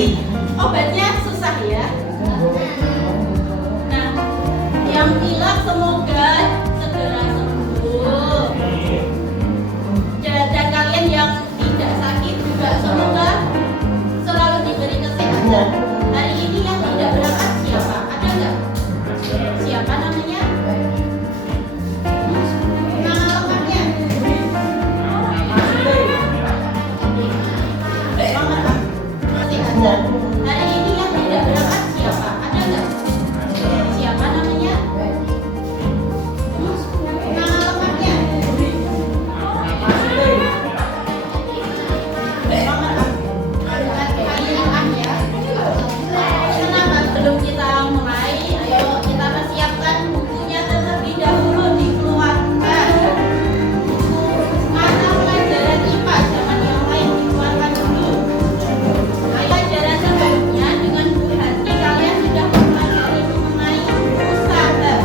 Jadi obatnya susah ya. Nah, yang pilek semoga segera sembuh. Dan kalian yang tidak sakit juga semoga selalu diberi kesehatan. Hari ini yang tidak berangkat siapa? Ada nggak? Siapa namanya? Nama lengkapnya? Kesehatan. Hari ini yang tidak berangkat siapa? Ada nggak? Siapa namanya? Nama lengkapnya? Sebelum kita mulai, ayo kita persiapkan bukunya terlebih dahulu dikeluarkan. Buku mata pelajaran IPA zaman yang lain dikeluarkan dulu. Ayo pelajaran sebelumnya dengan Bu Hati kalian sudah mempelajari mengenai usaha.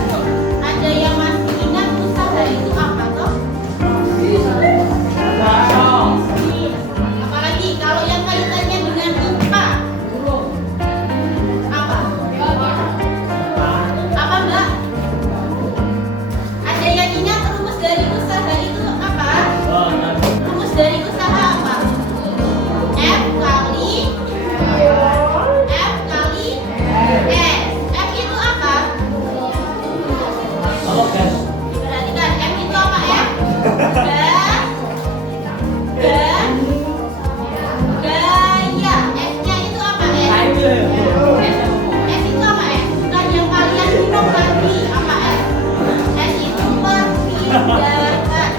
Ada yang masih ingat usaha itu apa toh? Apalagi kalau yang kaitannya dengan IPA. Apa Mbak? Ada yang ingat rumus dari usaha itu apa? Rumus dari usaha apa? F kali S. F itu apa? Diperhatikan, F itu apa F? Gaya. S-nya itu apa S? S itu apa S? Bukan yang kalian minum tadi. Apa S? S itu perpindahan.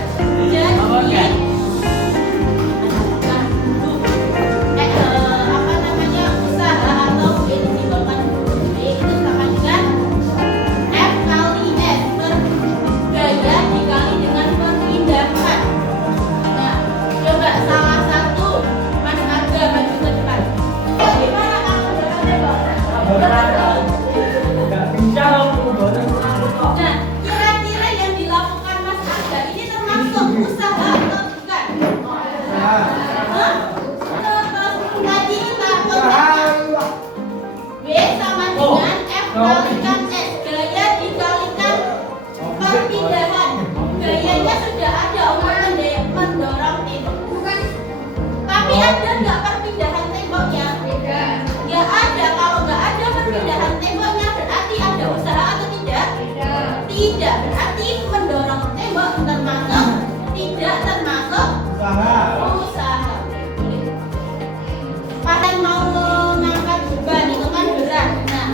Jadi apa namanya usaha atau simbolkan itu sama dengan F kali S gaya dikali dengan perpindahan. Nah, coba salah satu Mas Arga maju ke depan. Gimana kalau Nah, kira-kira yang dilakukan Mas Arga ini termasuk usaha atau bukan? Hah? Tadi kita kontak B sama dengan F kalikan S. Gaya dikalikan perpindahan. Gayanya sudah ada untuk mendorong tembok. Tapi ada nggak perpindahan temboknya? Nggak ada. Kalau nggak ada perpindahan temboknya berarti ada usaha atau tidak? Tidak. Berarti mendorong tembok termasuk? Tidak termasuk usaha. Kalian mau mengangkat beban itu kan berat. Nah,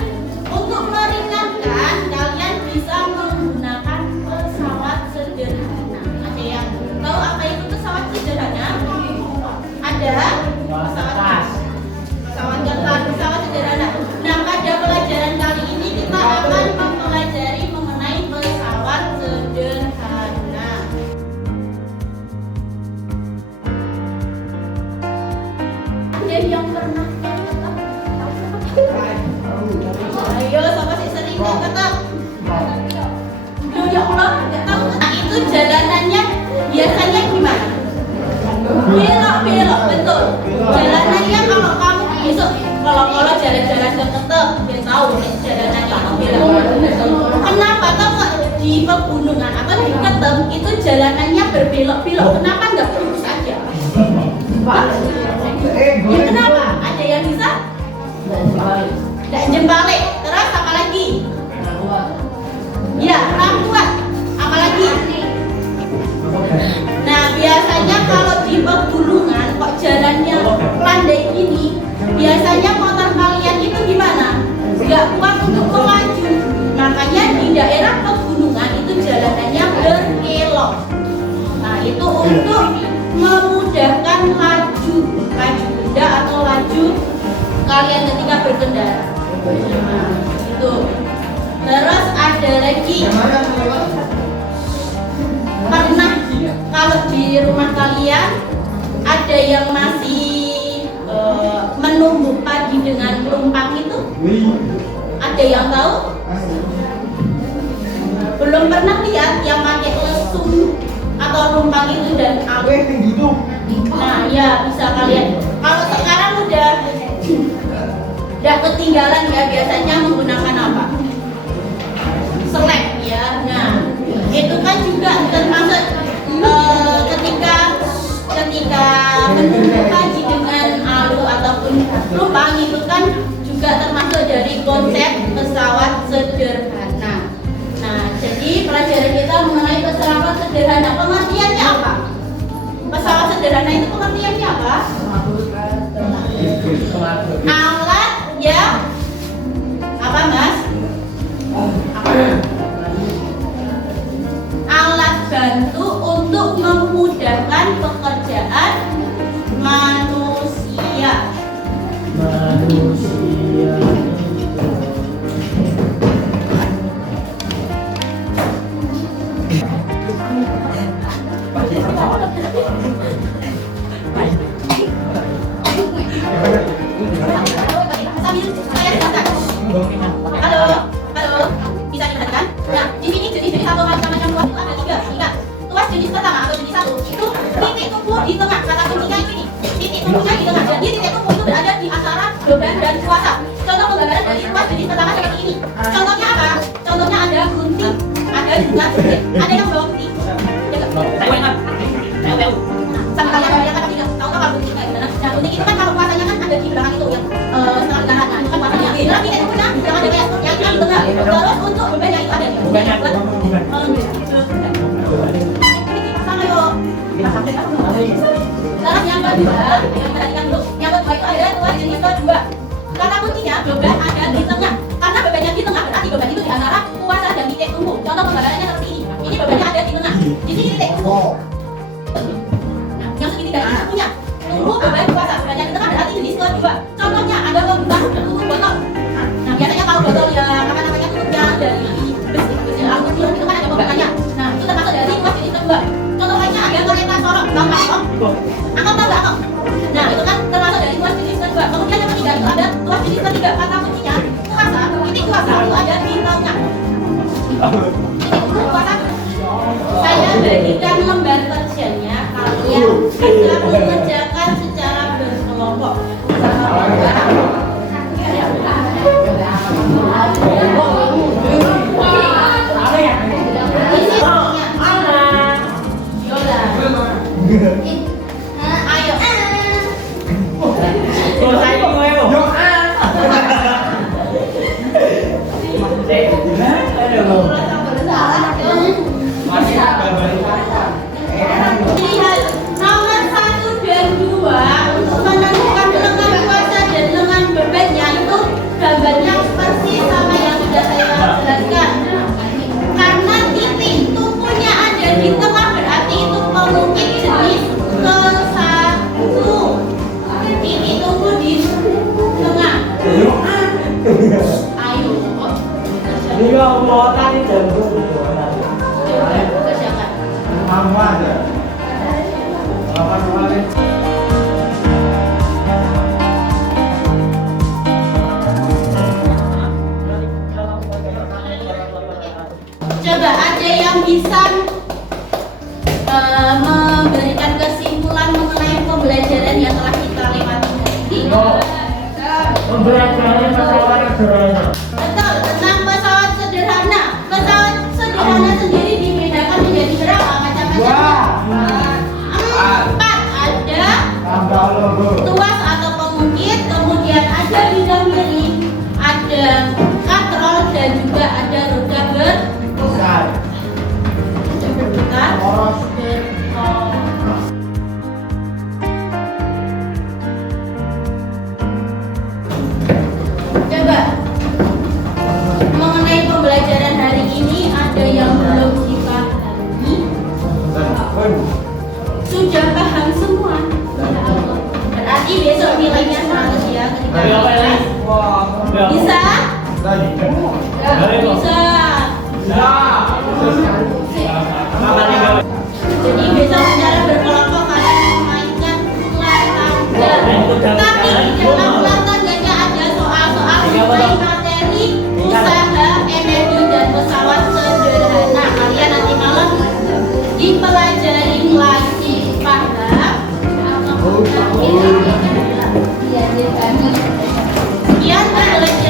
untuk meringankan kalian bisa menggunakan pesawat sederhana. Ada yang tahu apa itu pesawat sederhana? Ada? Pesawat kertas, pesawat sederhana. Nah, pada pelajaran kali ini kita akan mempelajari mengenai pesawat sederhana. Ada yang pernah ketok? Ayo, sama si sering ketok. Loh ya Allah, nggak tahu. Nah, itu jalanannya biasanya gimana? Belok, betul. Jalanannya kalau kamu besok kalau jalan-jalan ke Ketek, dia tahu nih jalanannya itu belok. Kenapa toh kok di pegunungan atau di Ketek itu jalanannya berbelok-belok? Kenapa nggak lurus aja? Ya kenapa? Ada yang bisa? Nggak jembalik. Terus apa lagi? Ya, rambuan. Apa lagi? Nah, biasanya kalau di pegunungan kok jalannya landai gini, biasanya motor kalian itu gimana? Nggak kuat untuk melaju. Makanya di daerah pegunungan itu jalanannya berkelok. Nah, itu untuk memudahkan laju benda atau laju kalian ketika berkendara. Nah, itu. Terus ada lagi. Pernah kalau di rumah kalian ada yang masih menumbuk padi dengan lumpang itu? Ada yang tahu? Belum pernah lihat yang pakai lesung atau lumpang itu dan abu? Nah ya bisa kalian. Kalau sekarang udah ketinggalan ya biasanya menggunakan apa? Selek ya. Nah, itu kan juga termasuk ketika kaji dengan alu ataupun lubang itu kan juga termasuk dari konsep pesawat sederhana. Nah, jadi pelajaran kita mengenai pesawat sederhana pengertiannya apa? Pesawat sederhana itu pengertiannya apa? Alat ya apa mas? Alat bantu untuk memudahkan pekerjaan manusia. Halo, bisa diperhatikan? Nah, di sini jenis satu macam tuas itu ada 3. Ingat, tuas jenis pertama atau jenis 1 itu titik tumpu di tengah. Kata kuncinya ini, titik tumpunya di tengah. Jadi titik tumpu itu berada di antara beban dan kuasa. Contoh penggambaran dari tuas jenis pertama seperti ini. Contohnya apa? Contohnya ada gunting, ada juga gunting. Ada yang bawa gunting? Sama kalian yang kata tidak tahu apa gunting kayak gimana? Nah, gunting itu kan kalau kuasanya kan ada di belakang itu yang setengah di kanan. Nah, itu kan kuasanya. Dalam titik tumpunya yang ada kayak yang di tengah. Terus untuk bebannya itu ada di bebannya buat sama yuk. Sekarang yang kedua, yang perhatikan dulu. Yang kedua itu ada tuas jenis kedua. Kata kuncinya beban ada di tengah. Karena bebannya di tengah berarti beban itu di antara kuasa dan titik tumpu. Contoh penggambarannya seperti ini. Ini bebannya ada di tengah. Di sini titik tumpu. Nah, yang segitiga ini punya tumpu beban kuasa. Bebannya di tengah berarti jenis kedua. Contohnya ada pembukaan tutup botol. Nah, biasanya kalau botol ya apa namanya tutupnya dari besi aluminium itu kan ada pembukaannya. Nah, itu termasuk dari tuas jenis kedua. Contoh lainnya ada kereta sorong, tahu nggak kok? Angkot tahu nggak kok? Nah, itu kan termasuk dari tuas jenis kedua. Kemudian yang ketiga itu ada tuas jenis ketiga. Kata kuncinya kuasa, titik kuasa itu ada di tengah. Titik kuasa. Saya berikan lembar kerjanya, kalian bisa mengerjakan secara berkelompok. Ayo. Lihat nomor 1 dan 2 untuk menentukan lengan kuasa dan lengan bebannya itu gambarnya persis sama yang sudah saya jelaskan. Karena titik tumpunya ada di tengah berarti itu pengungkit jenis ke-1. Titik tumpu di tengah. Ayo. Iya, mau tadi jemput. Coba kerjakan. Kamu ada. Coba ada yang bisa memberikan kesimpulan mengenai pembelajaran yang telah kita lewati hari ini. Pembelajaran pesawat sederhana. Betul, tentang pesawat sederhana. Pesawat sederhana sendiri dibedakan menjadi berapa macam-macamnya? 4. Ada tuas atau pengungkit, kemudian ada bidang miring, ada katrol dan juga ada roda berputar. Coba mengenai pembelajaran hari ini ada yang belum dipahami? Sudah paham semua? Berarti besok nilainya 100 ya ketika kelas. Bisa? Bisa. Jadi besok secara berkelompok kalian memainkan ular tangga. Tapi di dalam ular tangganya ada soal-soal mengenai materi usaha, energi dan pesawat sederhana. Kalian nanti malam dipelajari lagi, paham? Sekian pembelajaran